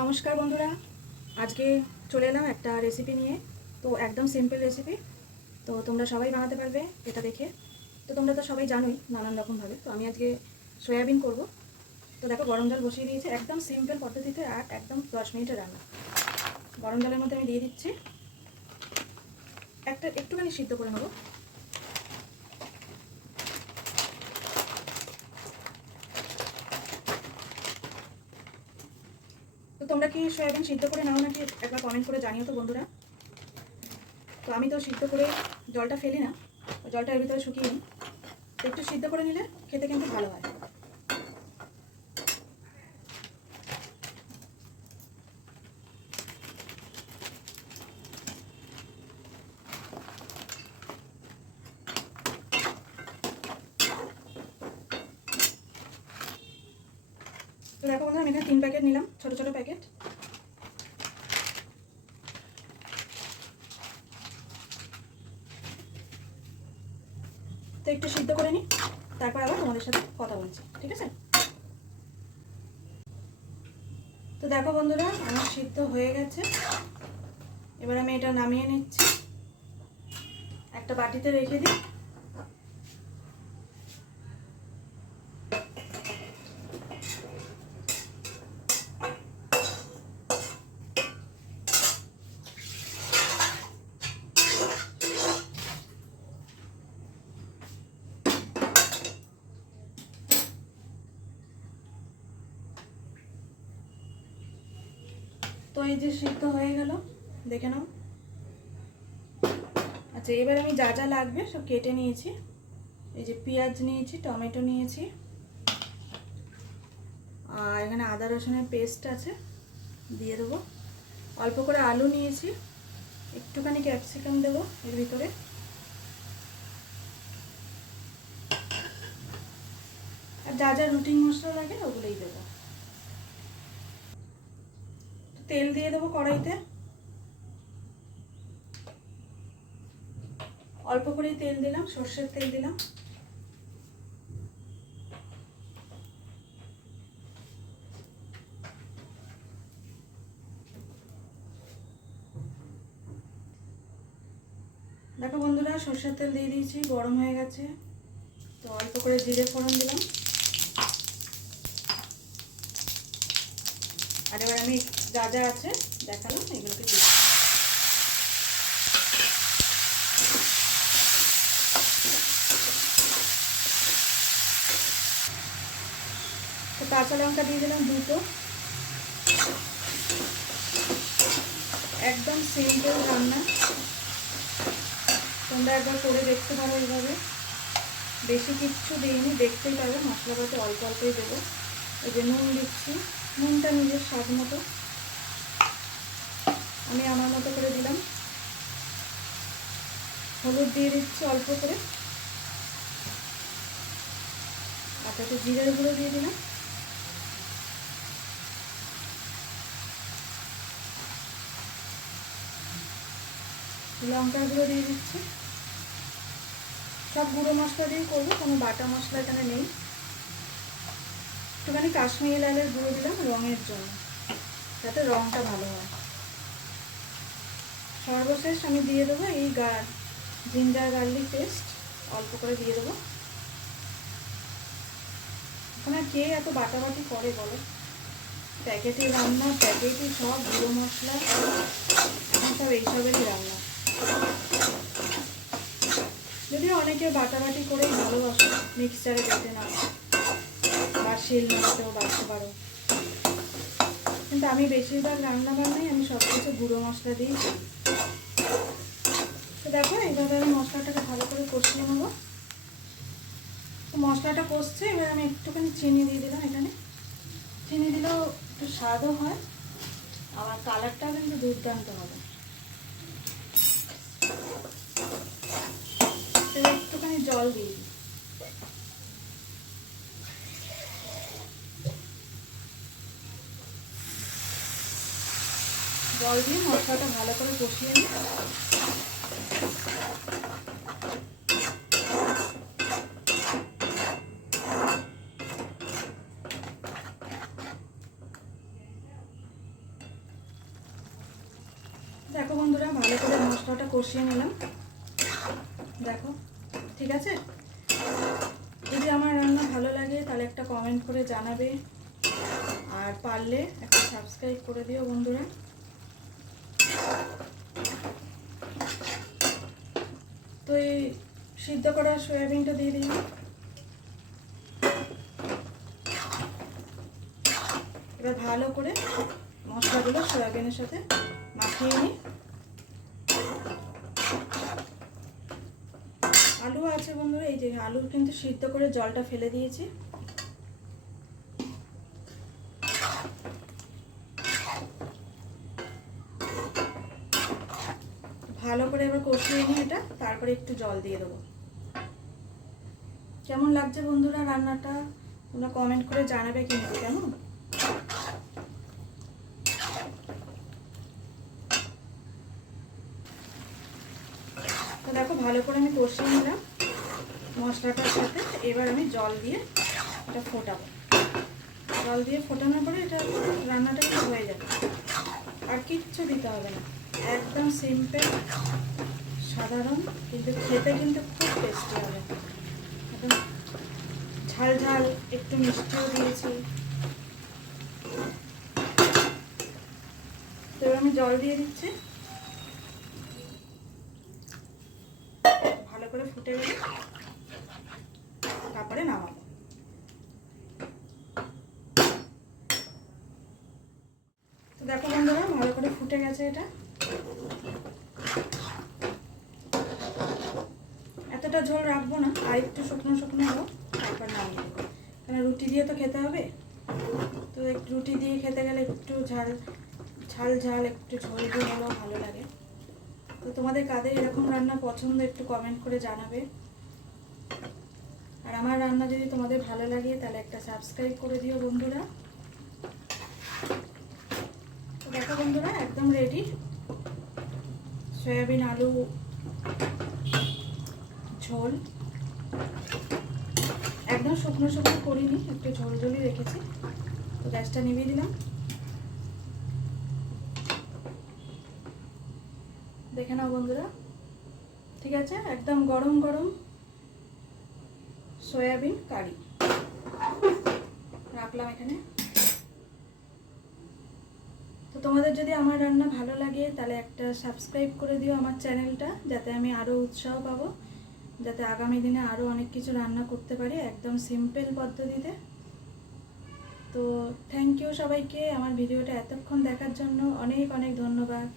নমস্কার বন্ধুরা, আজকে চলে এলাম একটা রেসিপি নিয়ে। তো একদম সিম্পল রেসিপি, তো তোমরা সবাই বানাতে পারবে এটা দেখে। তো তোমরা তো সবাই জানোই নানান রকমভাবে। তো আমি আজকে সয়াবিন করব। তো দেখো, গরম জল বসিয়ে দিয়েছি একদম সিম্পল পদ্ধতিতে, আর একদম 10 মিনিটের রান্না। গরম জলের মধ্যে আমি দিয়ে দিচ্ছি, একটুখানি সিদ্ধ করে নেবো। তো তোমরা কি সয়াবিন সিদ্ধ করে নাও নাকি একবার কমেন্ট করে জানিও তো বন্ধুরা। তো আমি তো সিদ্ধ করে জলটা ফেলি না, জলটা এর ভিতরে শুকিয়ে নিই। একটু সিদ্ধ করে নিলে খেতে কিন্তু ভালো হয়। তো দেখো বন্ধুরা, আমি এখানে 3 প্যাকেট নিলাম, ছোটো ছোটো প্যাকেট। তো একটু সিদ্ধ করে নিই, তারপর আবার তোমাদের সাথে কথা বলছি, ঠিক আছে? তো দেখো বন্ধুরা, আমার সিদ্ধ হয়ে গেছে। এবার আমি এটা নামিয়ে নিচ্ছি, একটা বাটিতে রেখে দিই। তো এই যে সিদ্ধ হয়ে গেল, দেখে নাও। আচ্ছা, এবার আমি যা যা লাগবে সব কেটে নিয়েছি। এই যে পেঁয়াজ নিয়েছি, টমেটো নিয়েছি, আর এখানে আদা রসুনের পেস্ট আছে, দিয়ে দেবো। অল্প করে আলু নিয়েছি, একটুখানি ক্যাপসিকাম দেবো এর ভিতরে। আর যা যা রুটিন মশলা লাগে ওগুলোই দেবো। তেল দিয়ে দেবো কড়াইতে, অল্প করেই তেল দিলাম, সর্ষের তেল দিলাম। দেখো বন্ধুরা, সর্ষের তেল দিয়ে দিয়েছি, গরম হয়ে গেছে। তো অল্প করে জিরে ফোড়ন দিলাম। আর এবার আমি যা যা আছে দেখালাম এগুলোকে দিই। তো কাঁচা লঙ্কা দিয়ে দিলাম 2টো। একদম সিম্পল রান্না, তোমরা একবার করে দেখতে পারো এইভাবে। বেশি কিচ্ছু দিইনি, দেখতেই পারবে মশলাপাতি অল্প অল্পই দেবো। এই যে নুন দিচ্ছি, নুনটা নিজের স্বাদ মতো, আমি আমার মতো করে দিলাম। হলুদ দিয়ে দিচ্ছি অল্প করে, আর একটু জিরের গুঁড়ো দিয়ে দিলাম। লঙ্কার গুঁড়ো দিয়ে দিচ্ছি। সব গুঁড়ো মশলা দিয়েই করবো, কোনো বাটা মশলা এখানে নেই। একটুখানি কাশ্মীরি লালের গুঁড়ো দিলাম রঙের জন্য, যাতে রঙটা ভালো হয়। সর্বশেষ আমি দিয়ে দেবো এই জিঞ্জার গার্লিক পেস্ট, অল্প করে দিয়ে দেবো। এখন আর কে এত বাটাবাটি করে বলো? প্যাকেটে রান্না, প্যাকেটে সব গুঁড়ো মশলা, এখন সব এইসবেরই রান্না। যদিও অনেকে বাটাবাটি করেই ভালোবাসে, মিক্সচারে বেটে না বা শিল নোড়াতেও বাটতে পারো, কিন্তু আমি বেশিরভাগ রান্না বান্নাই আমি সব কিছু গুঁড়ো মশলা দিই। তো দেখো, এইভাবে আমি মশলাটাকে ভালো করে কষিয়ে নেবো। তো মশলাটা কষছে, এবার আমি একটুখানি চিনি দিয়ে দিলাম এখানে। চিনি দিলেও একটু স্বাদও হয়, আবার কালারটাও কিন্তু দুর্দান্ত হবে। একটুখানি জল দিয়ে দিই। জল দিয়ে মশলাটা ভালো করে কষিয়ে নিই। দেখো বন্ধুরা, ভালো করে মশলাটা কষিয়ে নিলাম। দেখো, ঠিক আছে। যদি আমার রান্না ভালো লাগে তাহলে একটা কমেন্ট করে জানাবে, আর পারলে একটা সাবস্ক্রাইব করে দিও বন্ধুরা। তো এই সিদ্ধ করা সয়াবিনটা দিয়ে দিই। এবার ভালো করে মশলাগুলো সয়াবিনের সাথে মাখিয়ে নিই। আলু আছে বন্ধুরা, এই যে আলু কিন্তু সিদ্ধ করে জলটা ফেলে দিয়েছি। ভালো করে এবার কষিয়ে নিই এটা, তারপরে একটু জল দিয়ে দেবো। কেমন লাগছে বন্ধুরা রান্নাটা তোমরা কমেন্ট করে জানাবে কিন্তু, কেমন। তো দেখো, ভালো করে আমি কষিয়ে নিলাম মশলাটার সাথে। এবার আমি জল দিয়ে এটা ফোটাবো। জল দিয়ে ফোটানোর পরে এটা রান্নাটা কিন্তু হয়ে যাবে, আর কিচ্ছু দিতে হবে না। একদম সিম্পল সাধারণ, কিন্তু খেতে কিন্তু খুব টেস্টি হবে। একদম ঝাল ঝাল, একটু মিষ্টিও দিয়েছি। তো এবার আমি জল দিয়ে দিচ্ছি। ভালো করে ফুটে গেলে তারপরে নামাবো। তো দেখো বন্ধুরা, ভালো করে ফুটে গেছে এটা। এতটা ঝোল রাখবো না, আর একটু শুকনো শুকনো হোক, তারপর নামিয়ে দেবো। কারণ রুটি দিয়ে তো খেতে হবে। তো একটু রুটি দিয়ে খেতে গেলে একটু ঝাল ঝাল একটু ঝোল ঝোল হলেও ভালো লাগে। তো তোমাদের কাদের এরকম রান্না পছন্দ একটু কমেন্ট করে জানাবে। আর আমার রান্না যদি তোমাদের ভালো লাগে তাহলে একটা সাবস্ক্রাইব করে দিও বন্ধুরা। তো দেখো বন্ধুরা, একদম রেডি সয়াবিন আলু ঝোল। একদম শুকনো শুকনো করিনি, একটু ঝোল ঝোলই রেখেছি। তো গ্যাসটা নিভিয়ে দিলাম। দেখে নাও বন্ধুরা, ঠিক আছে। একদম গরম গরম সয়াবিন কারি রাখলাম এখানে। তো তোমাদের যদি আমার রান্না ভালো লাগে তাহলে একটা সাবস্ক্রাইব করে দিও আমার চ্যানেলটা, যাতে আমি আরও উৎসাহ পাবো, যাতে আগামী দিনে আরও অনেক কিছু রান্না করতে পারি একদম সিম্পল পদ্ধতিতে। তো থ্যাংক ইউ সবাইকে আমার ভিডিওটা এতক্ষণ দেখার জন্য, অনেক অনেক ধন্যবাদ।